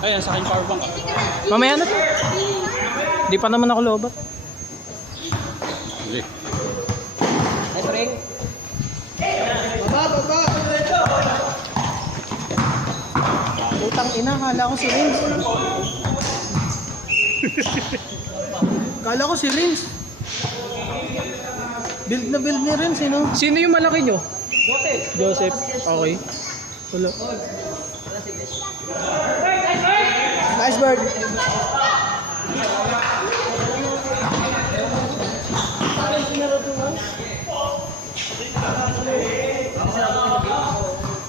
Ay, nasa akin power bank. Mamaya na to. Di pa naman ako lobat. Hindi. Ay, pring. Baba! Utang ina, kala ko si Rins. Kala ko si Rins. Build na build ni Rins, no? Sino yung malaki nyo? Joseph. Joseph. Okay. Wala. Nice bird.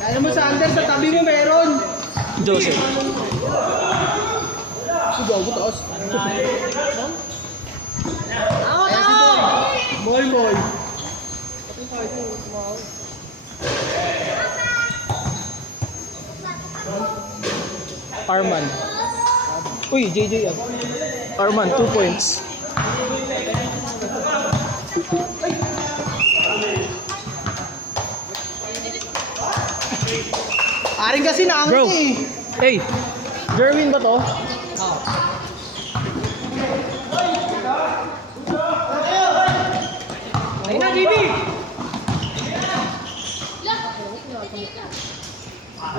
Kaya mo sa under, sa tabi mo meron. Joseph. Sugaw ko taos. Boy. Arman. Uy, JJ yan. Arman, 2 points. Aring kasi naangit Bro. eh. Hey, Jerwin ba to? Ayun na, JB!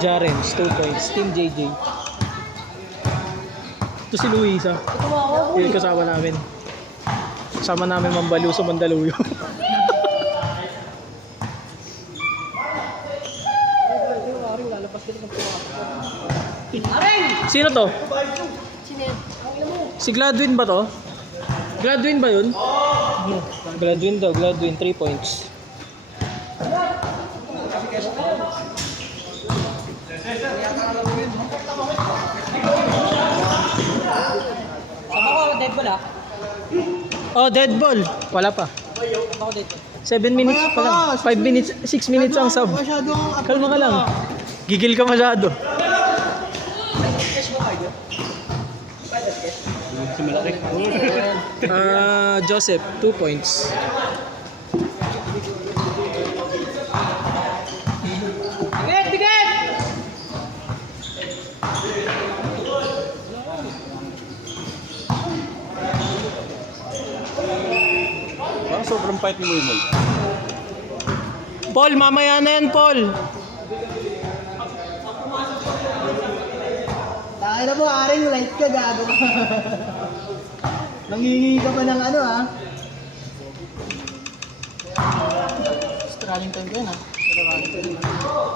Jarens, 2 points. Team JJ. Ito si Luisa. Yung kasama namin. Kasama namin Mambalu sa Mandaluyo. Sino to? Si Gladwin ba to? Gladwin ba yun? Gladwin daw, Gladwin, 3 points. Saba ko, dead ball ah. Oh, dead ball. Wala pa. Saba ko dead ball. 7 minutes pa lang. 5 minutes, 6 minutes ang sub. Masyado ang Kalma ka lang. Gigil ka masyado. Si malaki. Joseph, 2 points. Bigat! Parang sobrang fight ni Moy. Paul, mamaya na yan, Paul. Tayo na po, Aring, light ka, gago ka. Nangingi ka pa ng ano, ha? Running time ko yun, ha?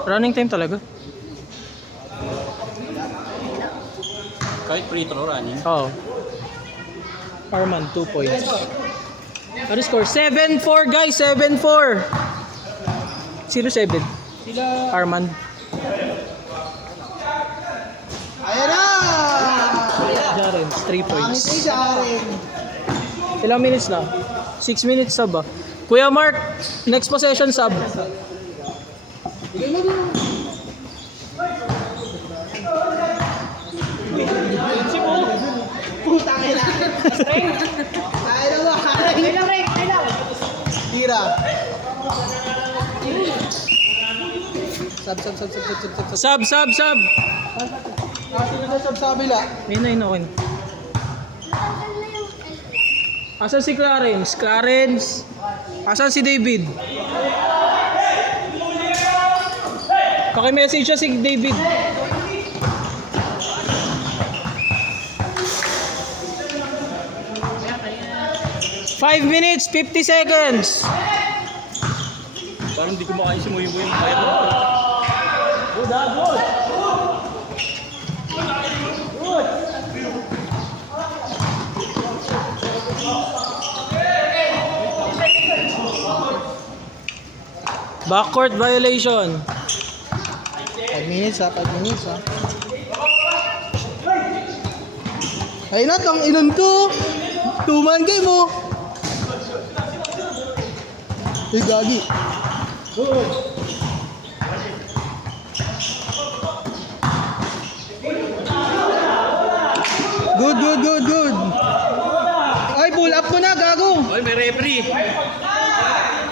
Running time talaga. Kahit free throw running. Oo. Arman, 2 points. Ano score? 7-4, guys. 7-4. Sino 7? Sila... Arman. Ayan na! Jarens, 3 Pangit points. na siya, Aring. Ilang minutes na? 6 minutes sub ah. Kuya Mark, next possession sub. Putang ina. Tayo na po, Aring. Kailang! Tira. Sub. Sub. Kasi na sub sa kabila. Ayun na, okay na. Asan si Clarence? Asan si David? Paki-message siya si David. Five minutes, 50 seconds. Parang hindi ko makain si Moy. Kaya mo. Backcourt violation. 5 minutes, ha? 5 minutes, ha? Ayun na, tang ilan to? 2-man game, oh. Uy, gagi. Good. Ay, pull up ko na, gago. Oy, may referee.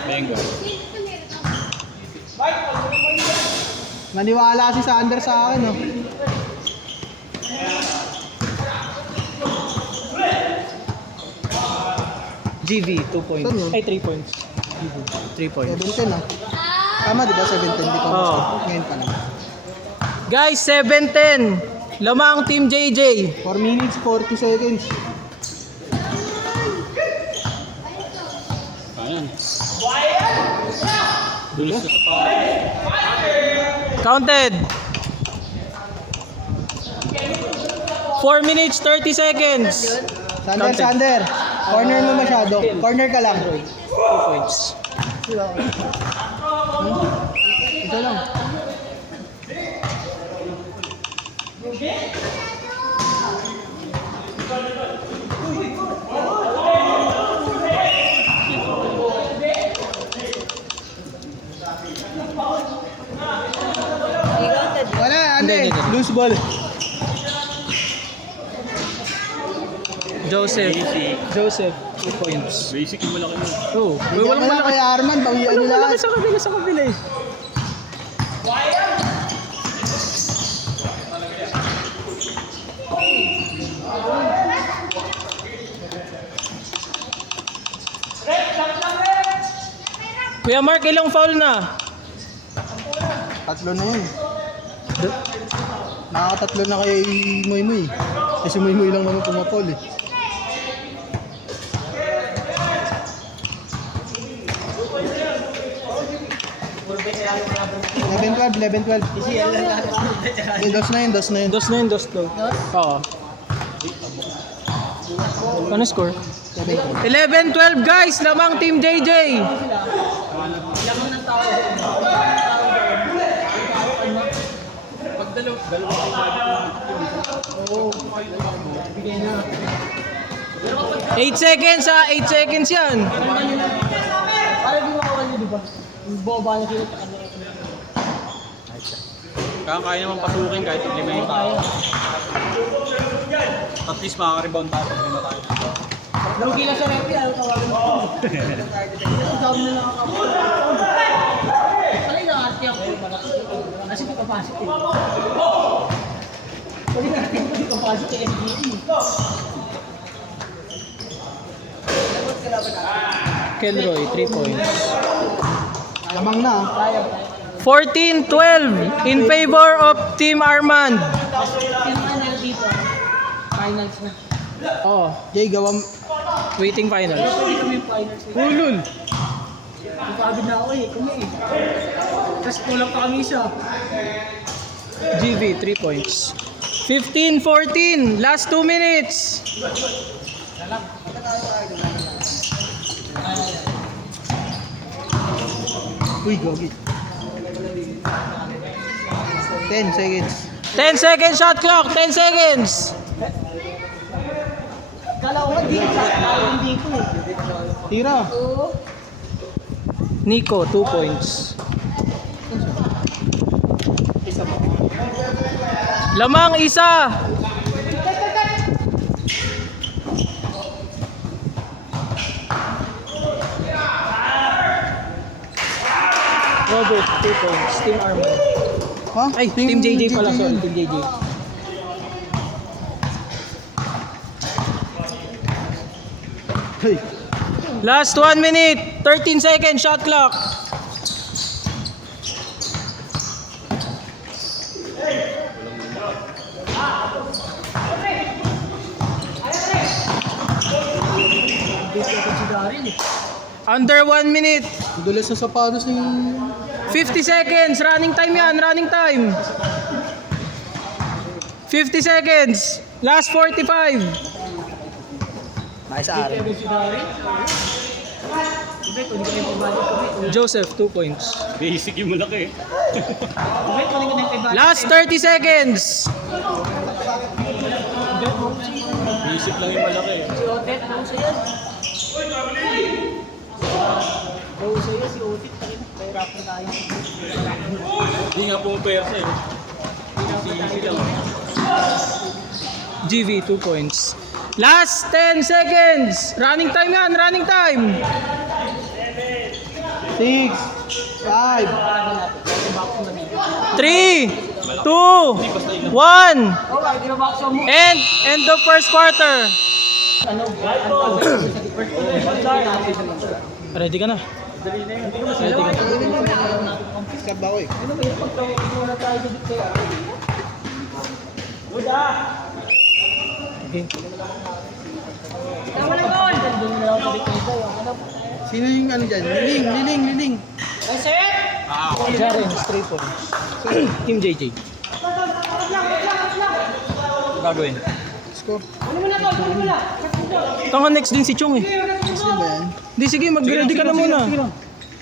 Bengo. Naniwala si Sander sa akin, oh. GV, 2 points. Saan yun? Ay, 3 points. 3 points. 7-10 ah. Tama di ba? 7-10 di pa. Oo. Ngayon pa lang. Guys, 7-10. Lamang Team JJ. 4 minutes, 40 seconds. Ayan. Dulos na sa pa. Counted. 4 minutes, 30 seconds. Sander, Counted. Sander. Corner mo masyado. Corner ka lang. 2 points. Ito lang. Wala, Hindi. Loose ball. Joseph, 2 points. Basic yung malaki mo. Oh, Bigyan walang mo lang malaki. kay Arman, bawian Walang nila. malaki sa kabila eh. Kuya Mark, ilang foul na? Tatlo na yun. Nakakatatlo na kay Moy Moy. Kasi Moy Moy lang naman pumapol eh. Eleven, 12. Dos na yun. Dos na yun, dos daw. Oo. Ano score? 11-12 guys, lamang Team JJ. Eight seconds ha, 8 seconds yan. Para di makawala, di ba? Yung boba na sila sa kanila. Kaya naman pasukin kahit lima yung tao. At least makaka-rebound tayo pag lima tayo. Lugi lang sa referee, ayaw tawagin mo. Ang dami na nakakapal. Pala yung nakarte ako. Kasi may capacity. Pwede natin may capacity SBE. Kelroy, 3 points. Lamang na. 14-12 in favor of Team Armand. Yung final dito, finals na. Oh, Jay, gawam. waiting finals. Hindi kami yung finals. Ulul. Napagod na ako eh, kami eh. Tapos kulang pa kami isa. GV, 3 points. 15-14, last 2 minutes. Uy, gogi. 10 seconds. 10 seconds shot clock, 10 seconds. Kala ko hindi ko eh. Tira. Nico, 2 points. Lamang isa. Robert, 2 points. Team Armand. Ha? Ay, Team JJ pala. Sorry, Team JJ. Hey. Last 1 minute, 13 seconds shot clock. Under 1 minute. Dulas sa sapatos ni... 50 seconds. Running time yan. Running time. 50 seconds. Last 45. Nice Aaron. Joseph, 2 points. Basic yung malaki. Last 30 seconds. Basic lang yung malaki. Si Otit, pahirapan tayo. Hindi nga pumapwersa eh. Easy lang. GV, 2 points. Last 10 seconds. Running time yan. Running time. 6, 5, 3, 2, 1. Oh, ay, binabaksa mo. End of first quarter. Ano? Ready ka na? Ready ka na? Sabaw eh. Okay. Sino yung ano dyan? Liling. Jaren, 3 points. Team JJ. Gagawin. Score. Tanga next din si Chong eh. Sino ba yan? Di sige, mag-ready ka na muna.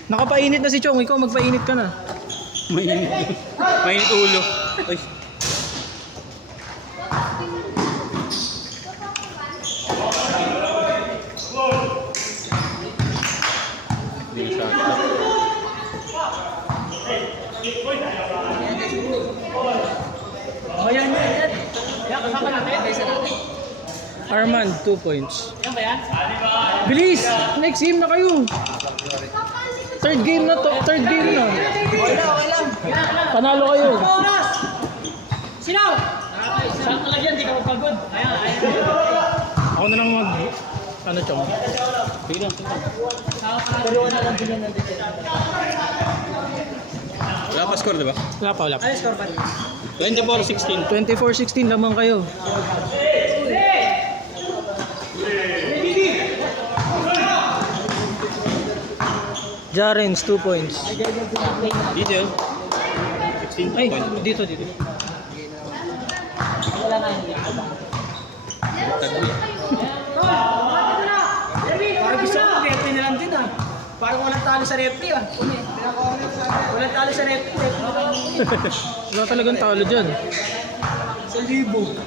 Nakapainit na si Chong, ikaw magpainit ka na. Mainit ulo. Ay. Hindi na shot. Arman, 2 points. Bilis! Next game na kayo. Third game na to. Third game na. Okay lang. Panalo kayo. Oras! Sinaw! Saan talaga yan? Di ka magpagod. Ako na lang mag... Ano, Chong? Sige lang. Pero wala lang din yan nandito. Wala pa score, di ba? Wala pa. Ano score pa rin? 24-16. 24-16 lamang kayo. Jarens, 2 points. Dito yun. 16 Ay, point. dito. Wala nga hindi. Parang gusto ko, referee na lang din ah. Parang walang talo sa referee ah. Walang talo sa referee. Wala talagang talo dyan. Sa libo.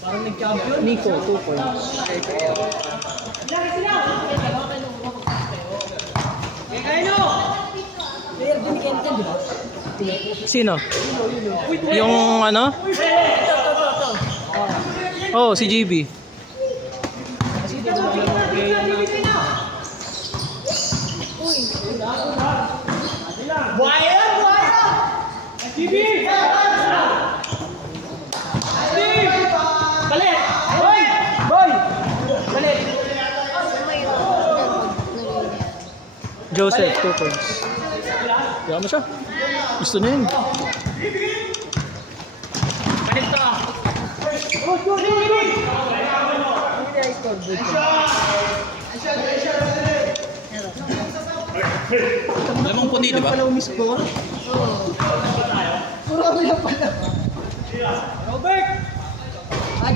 Parang nag-champion. Nico, 2 points. Player din ni Kenton, di ba? Sino? Yung ano? Oh, si GB. Kasi di ba Buaya! Stevie! Balik! Boy! Balik! Joseph, 2 points. Kaya mo siya. Gusto na yun. Balik ka! Lamang pundi, di ba? Robert!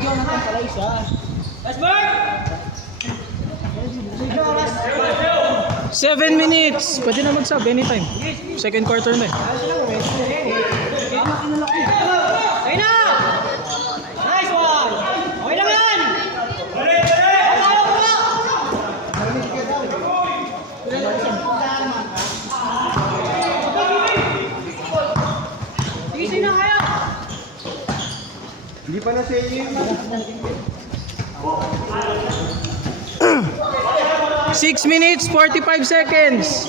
Jonathan pala isa. Westberg! 7 minutes! Pwede na mag-sub anytime. Second quarter na eh. Ayun na! Nice one! Okay lang yan! Easy na kaya! Hindi pa na siya yung... 6 minutes, 45 seconds.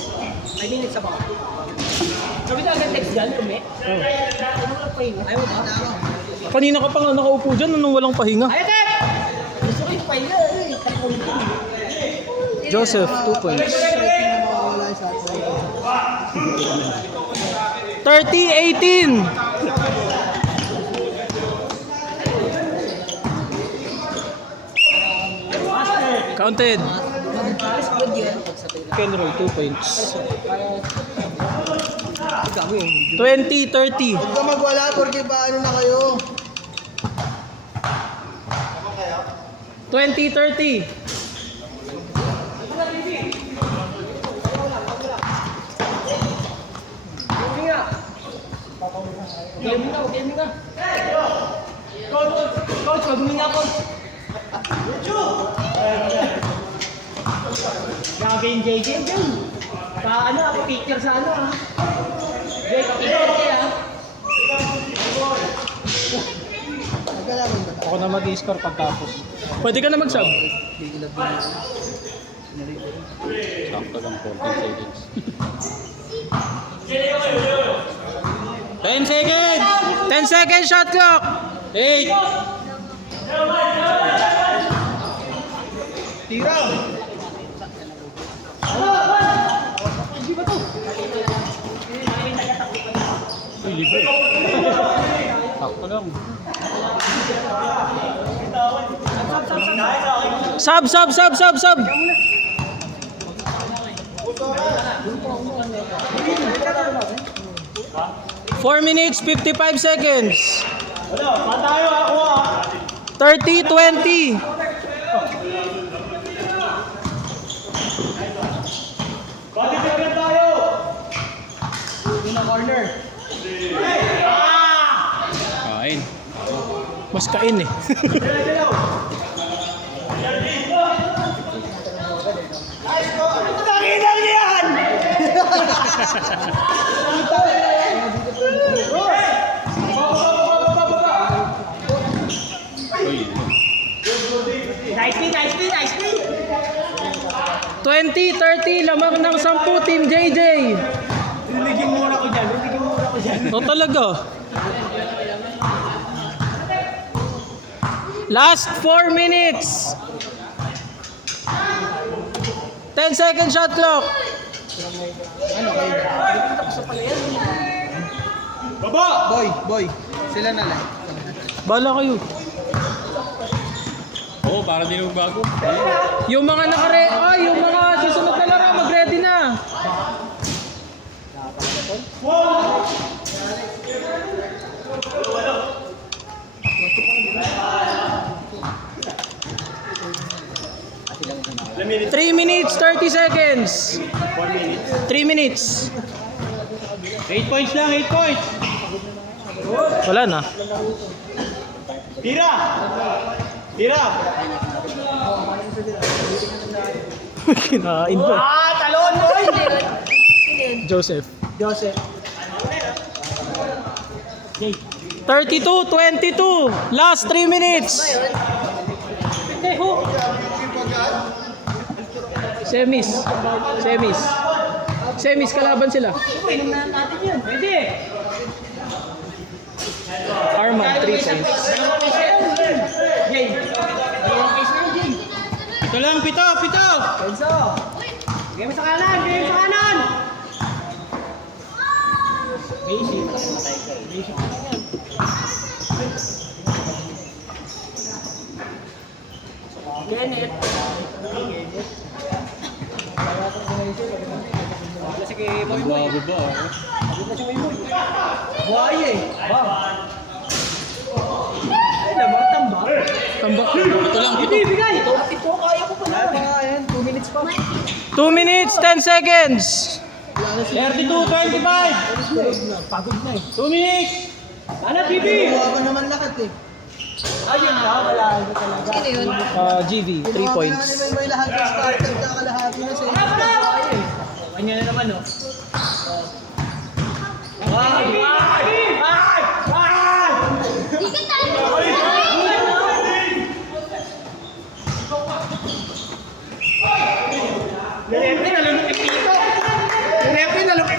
5 minutes sa baka. Sabi ka agad text dyan, Lume? Ayaw mo ba? Kanina ka pa nga nakaupo dyan, anong walang pahinga? Ayaw, Tek! Gusto ko yung pahinga. Joseph, 2 points. Wala sa atin. 30-18. Counted. Kenroy, 2 points. 20-30. Huwag ka magwala porque paano na kayo? 20-30. Gaming nga. Coach, mag-huminga, coach. Grabe yung JJ dyan. Ano, ako picture sa ano ah. Jay, kapicture kayo ah. Nagkalaman ba? Ako na mag-i-score pagtapos. Pwede ka na mag-sub. Sakto lang 14 seconds. 10 seconds! 10 seconds shot clock. 8! Tira! Uy, libre. Sakto lang. Sub. 4 minutes, 55 seconds. 30-20. Kain. Mas kain eh. Uy, Nice. 20-30, lamang ng 10, Team JJ. Liligin muna ko dyan. O talaga. Last 4 minutes. 10 second shot clock. Boy. Sila na lang. Bala kayo. Oo, para din yung bago. Yung mga yung mga susunod na laro, mag-ready na. Three minutes, 30 seconds. 3 minutes. 8 points lang, 8 points. Wala na. Tira! Kinain ko. Talon, boy! Joseph. 32-22. Last 3 minutes. Semis kalaban sila. Pwede! Arman 3 points. Jay! Ito lang, pito! Enzo! Game sa kanan! Basic. Kenneth. Sige, boy. Baba. Buhay eh. Ay, lamang tambak. Tambak. Ito lang, pito. Bigay! Ito, kaya ko pala. Ayan, 2 minutes pa. 2 minutes, 10 seconds. 32-25. Pagod na eh. 2 minutes. Ano, Bibi? Buwa pa naman lakat eh. Ayun na, wala na talaga. Sino yun? GV 3 Buwa pa points. naman may lahat ng starter na kalahati na sa inyo. Kanya na naman, oh.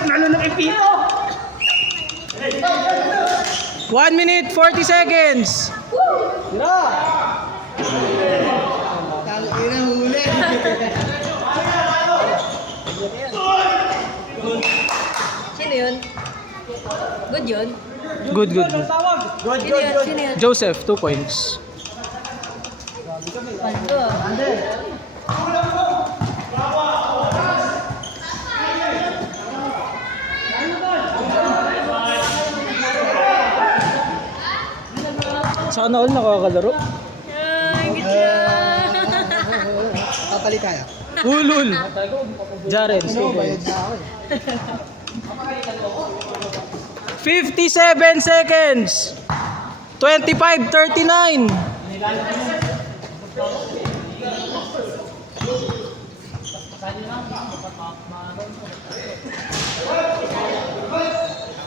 Nalunok yung pito! 1 minute, 40 seconds. Tangina huli. Sino yun? Good yun? Good. Sino yun? Joseph 2 points. Paldo. Sana all nakakalaro. Ay, ganda. Papalit tayo. Ulul. Jaren 2 Bayad points. na ako eh. 57 seconds. 25-39.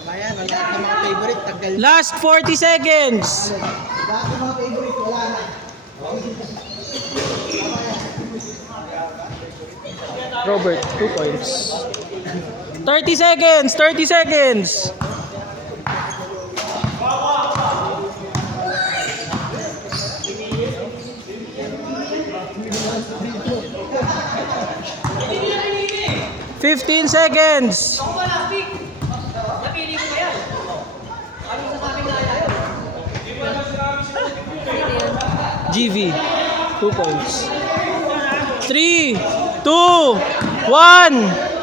Bayan, ang lahat ng mga favorite, tagal. Last 40 seconds. Lahat ng mga favorite, wala na. Robert 2 points. 30 seconds. 15 seconds. Napili ko ba yan? Ano sasabi na yun? Sino yun? GV, 2 points. 3, 2, 1.